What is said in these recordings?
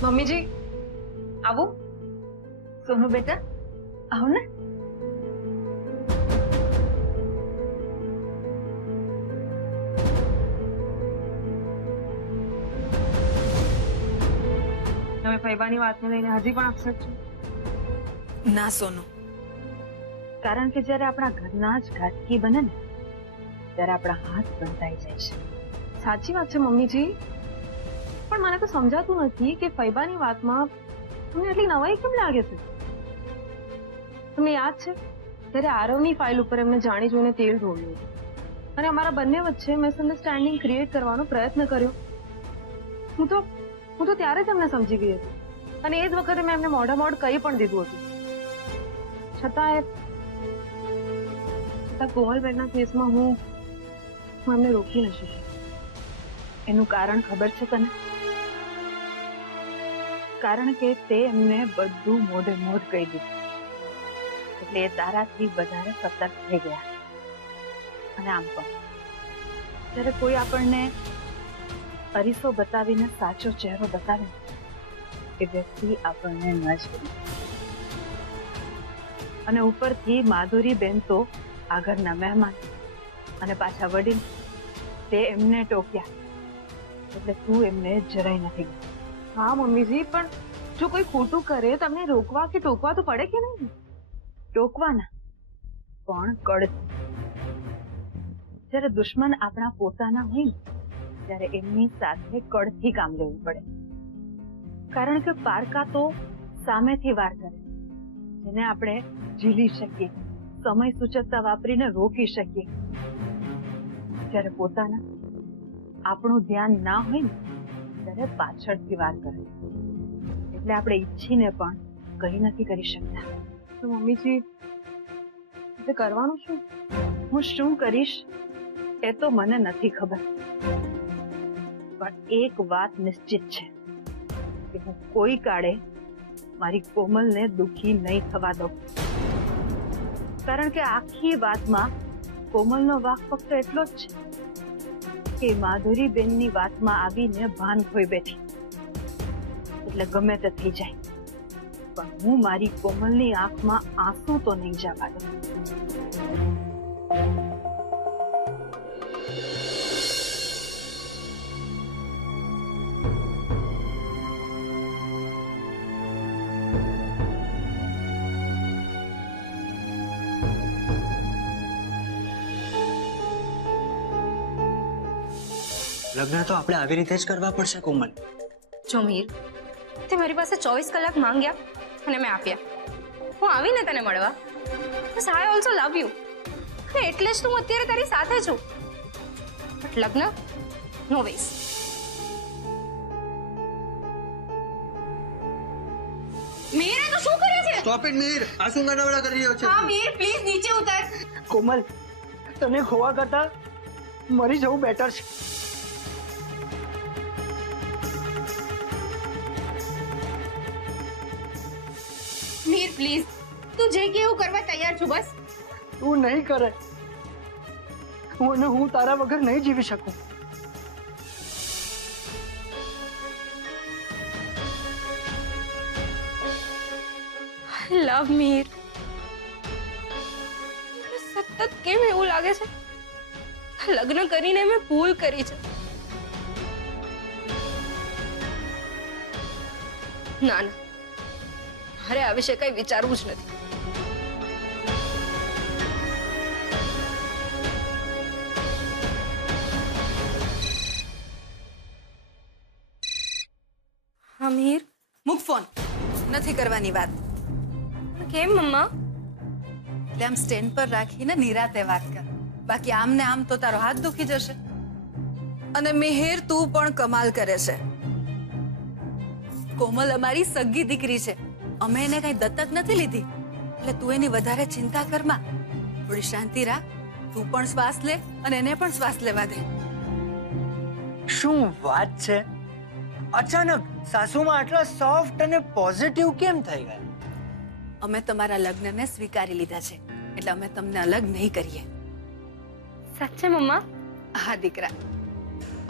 Mummy जी आवो सोनू बेटा आओ ने તમે ફૈબાની વાતને લઈને હજી પણ અપસેટ છો? ના સોનુ, કારણ કે જ્યારે આપણા ઘરના જ ઘાટકી બને ને ત્યારે આપણા હાથ બંધાઈ જાય છે. સાચી વાત છે મમ્મીજી, પણ મને તો સમજાતું નથી કે ફૈબાની વાતમાં તમને એટલી નવાઈ કેમ લાગે છે? તમને યાદ છે ત્યારે આરવની ફાઇલ ઉપર એમને જાણી જોઈને તેલ ઢોળ્યું હતું અને અમારા બંને વચ્ચે મિસઅન્ડરસ્ટેન્ડિંગ ક્રિએટ કરવાનો પ્રયત્ન કર્યો. હું તો ત્યારે જ એમને સમજી ગઈ હતી અને એ જ વખતે મેં એમને મોઢા મોઢ કહી પણ દીધું હતું. છતાં કોમલબેનના કેસમાં હું એમને રોકી ન શકી. એનું કારણ ખબર છે તને? કારણ કે તે એમને બધું મોઢે મોઢ કહી દીધું એટલે એ તારાથી વધારે સતર્ક થઈ ગયા. અને આમ પણ જ્યારે કોઈ આપણને અરીસો બતાવીને સાચો ચહેરો બતાવે એ વ્યક્તિ આપણને ન જ ગમે. અને ઉપરથી માધુરીબેન તો આ ઘરના મહેમાન અને પાછા વડીલ, તે એમને ટોક્યા એટલે તું એમને જરાય નથી. હા મમ્મીજી, પણ જો કોઈ ખોટું કરે તમને રોકવા કે ટોકવા તો પડે કે નહીં? ટોકવાના પણ કડથી. જ્યારે દુશ્મન આપણા પોતાના હોય ત્યારે એમની સાથે કડથી કામ લેવું પડે. કારણ કે પારકા તો સામેથી વાર કરે જેને આપણે ઝીલી શકીએ, સમય સૂચકતા વાપરીને રોકી શકીએ. જ્યારે પોતાના આપણું ધ્યાન ના હોય ને ત્યારે પાછળથી વાર કરે એટલે આપણે ઈચ્છીને પણ કંઈ નથી કરી શકતા. તો મમ્મીજી તે કરવાનું શું? હું શું કરીશ એ તો મને નથી ખબર, પણ એક વાત નિશ્ચિત છે કે હું કોઈ કાળે મારી કોમલને દુખી નહીં થવા દઉં. કારણ કે આખી વાતમાં કોમલનો વાંક ફક્ત એટલો જ છે કે માધુરીબેનની વાતમાં આવીને ભાન ખોઈ બેઠી. એટલે ગમે તે થઈ જાય પણ હું મારી કોમલની આંખમાં આંસુ તો નહીં જવા દઉં. લગ્ન તો આપણે આવી રીતે જ કરવા પડશે કોમલ. જો મીર, તે મારી પાસે 24 કલાક માંગ્યા અને મેં આપ્યા. હું આવીને તને મળવા. બસ આઈ ઓલ્સો લવ યુ અને એટલે જ હું અત્યારે તારી સાથે છું. બટ લગ્ન નો વેસ. મીર, તો શું કરે છે? સ્ટોપ ઇટ મીર, આ શું ગડાબડા કરી રહ્યો છે? હા મીર, પ્લીઝ નીચે ઉતર. કોમલ, તને ખોવા કરતા મરી જવું બેટર છે. મીર પ્લીઝ, તું જે કે એવું કરવા તૈયાર છું. બસ તું નહીં કરે હું તારા વગર નહીં જીવી શકું. લવ મીર. સતત કેમ એવું લાગે છે લગ્ન કરીને મેં ભૂલ કરી છે? ના ના, મારે આ વિશે કઈ વિચારવું જ નથી. હા મીર. મૂક ફોન, નથી કરવાની વાત. કેમ મમ્મા? એટલે આમ સ્ટેન્ડ પર રાખીને નિરાતે વાત કર. બાકી આમ ને આમ તો તારો હાથ દુખી જશે. અને મિહિર, તું પણ કમાલ કરે છે. કોમલ અમારી સગી દીકરી છે. અમે એને કઈ દત્તક નથી લીધી એટલે તું એની વધારે ચિંતા કરમાં. થોડી શાંતિ રાખ. તું પણ શ્વાસ લે અને એને પણ શ્વાસ લેવા દે. શું વાત છે? અચાનક સાસુમાં આટલા સોફ્ટ અને પોઝિટિવ કેમ થઈ ગયા? અમે તમારા લગ્નને સ્વીકારી લીધા છે એટલે અમે તમને અલગ નહીં કરીએ. સાચે મમ્મા? હા દીકરા,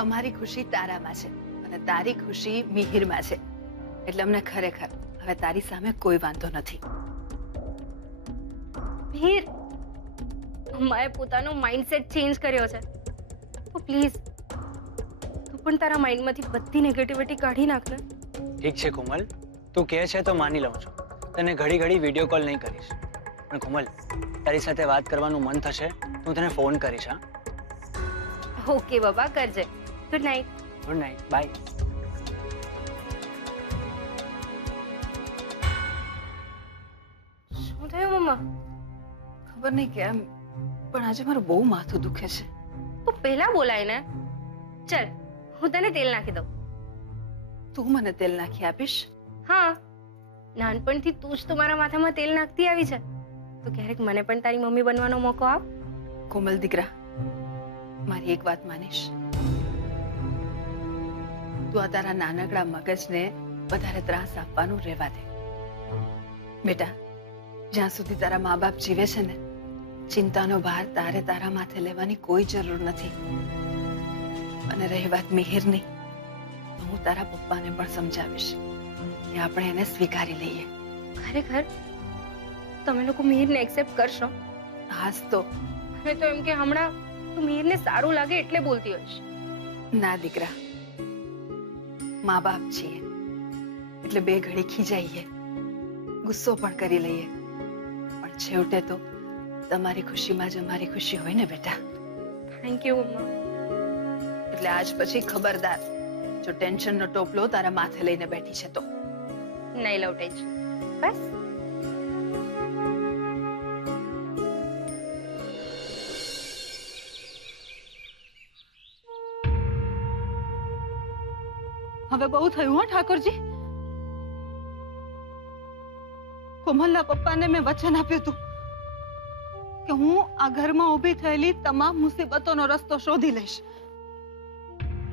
અમારી ખુશી તારામાં છે અને તારી ખુશી મિહિરમાં છે. એટલે અમને ખરેખર હવે તારી સામે કોઈ વાંધો નથી. મીર, મમ્માએ પોતાનો માઇન્ડસેટ ચેન્જ કર્યો છે. તો પ્લીઝ તું પણ તારા માઇન્ડમાંથી બધી નેગેટિવિટી કાઢી નાખ ને. ઠીક છે કોમલ, તું કહે છે તો માની લઉં છું. તને ઘડી ઘડી વિડીયો કોલ નહીં કરીશ, પણ કોમલ તારી સાથે વાત કરવાનું મન થશે તો હું તને ફોન કરીશ. હા, ઓકે બાબા, કરજે. Good night. Good night, bye. શું થયું મમ્મા? ખબર નહીં કેમ પણ આજે મારું બહુ માથું દુખે છે. તું પહેલા બોલાય ને. ચલ, હું તને તેલ નાખી દઉં. તું મને તેલ નાખી આપીશ? હા, નાનપણથી તું જ તો મારા માથામાં તેલ નાખતી આવી છે, તો ક્યારેક મને પણ તારી મમ્મી બનવાનો મોકો આપ. કોમલ દીકરા, મારી એક વાત માનીશ? તું આ તારા નાનકડા મગજને વધારે ત્રાસ આપવાનું રહેવા દે. બેટા, જ્યાં સુધી તારા મા બાપ જીવે છે ને, ચિંતાનો ભાર તારે તારા માથે લેવાની કોઈ જરૂર નથી. અને રહી વાત મિહિરની, તો હું તારા પપ્પાને પણ સમજાવીશ કે આપણે એને સ્વીકારી લઈએ. ખરેખર તમે લોકો મિહિરને એક્સેપ્ટ કરશો? હાસ તો. મેં તો એમ કે હમણાં તું મિહિરને સારું લાગે એટલે બોલતી હોઈશ. ના દીકરા, મા બાપ છીએ એટલે બે ઘડી ખીજાઈએ, ગુસ્સો પણ કરી લઈએ, પણ છેવટે તો તમારી ખુશીમાં જ અમારી ખુશી હોય ને બેટા. થેન્ક યુ મમ્મા. એટલે આજ પછી ખબરદાર, જો ટેન્શનનો ટોપલો તારા માથે લઈને બેઠી છે તો. નહીં લઉં ટેન્શન. બસ. હવે બહુ થયું હો ઠાકોરજી. કોમલના પપ્પાને મેં વચન આપ્યું હતું કે હું આ ઘરમાં ઊભી થયેલી તમામ મુસીબતોનો રસ્તો શોધી લઈશ.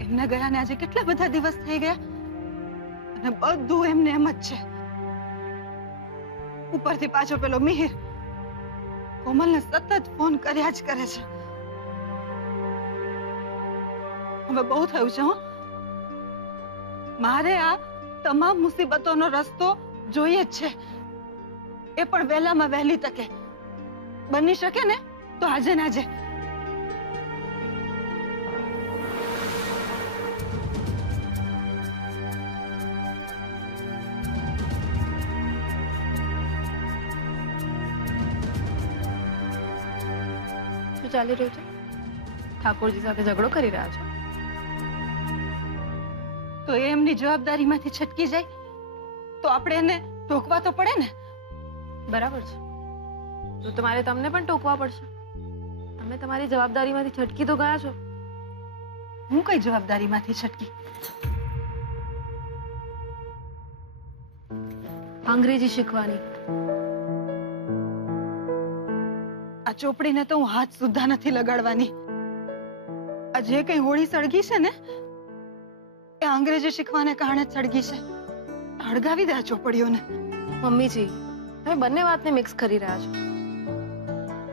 એમને ગયાને આજે કેટલા બધા દિવસ થઈ ગયા અને બધું એમને એમ જ છે. ઉપરથી પાછો પેલો મિહિર કોમલને સતત ફોન કર્યા જ કરે છે. હવે બહુ થયું છે હો. મારે આ તમામ મુસીબતોનો રસ્તો જોઈએ જ છે, એ પણ વહેલામાં વહેલી તકે. બની શકે ને તો આજે ને આજે. શું ચાલી રહ્યું છે? ઠાકોરજી સાથે ઝઘડો કરી રહ્યા છો? તો એ એમની જવાબદારીમાંથી છટકી જાય તો આપણે એને રોકવા તો પડે ને. બરાબર છે, તો તમારે તમને પણ ટોકવા પડશે. તમે તમારી જવાબદારીમાંથી છટકી તો ગયા છો. હું કઈ જવાબદારીમાંથી છટકી? અંગ્રેજી શીખવાની. આ ચોપડીને તો હું હાથ સુદ્ધા નથી લગાડવાની. આ જે કઈ હોળી સળગી છે ને એ અંગ્રેજી શીખવાને કારણે જ સળગી છે. સળગાવી દે આ ચોપડીઓને. મમ્મીજી, તમે બંને વાતને મિક્સ કરી રહ્યા છો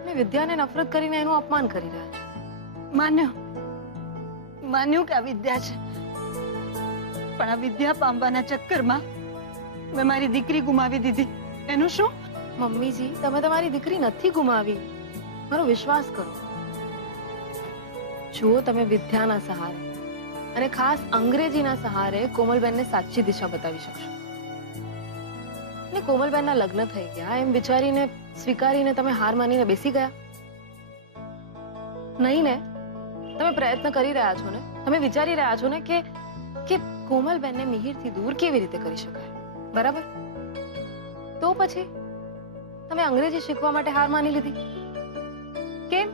અને વિદ્યાને નફરત કરીને એનું અપમાન કરી રહ્યા છો. માન્યું કે આ વિદ્યા છે, પણ આ વિદ્યા પામવાના ચક્કરમાં મેં મારી દીકરી ગુમાવી દીધી. એનું શું? મમ્મીજી, તમે તમારી દીકરી નથી ગુમાવી, મારો વિશ્વાસ કરો. જો તમે વિદ્યાના સહારે અને ખાસ અંગ્રેજીના સહારે કોમલબેનને સાચી દિશા બતાવી શકશો. ને કોમલબેનના લગ્ન થઈ ગયા એમ વિચારીને સ્વીકારીને તમે હાર માનીને બેસી ગયા? નહીં ને? તમે પ્રયત્ન કરી રહ્યા છો ને, તમે વિચારી રહ્યા છો ને કે કોમલબેનને મિહિરથી દૂર કેવી રીતે કરી શકાય, બરાબર? તો પછી તમે અંગ્રેજી શીખવા માટે હાર માની લીધી. કેમ?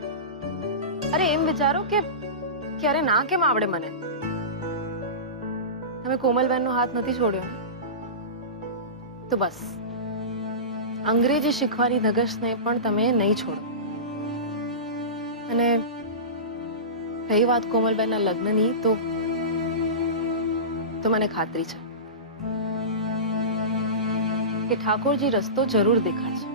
અરે એમ વિચારો કે અરે ના કેમ આવડે મને. તમે કોમલબેનનો હાથ નથી છોડ્યો તો બસ અંગ્રેજી શીખવાની ધગશને પણ તમે નહીં છોડો. અને રહી વાત કોમલબેનના લગ્નની, તો મને ખાતરી છે કે ઠાકોરજી રસ્તો જરૂર દેખાડશે.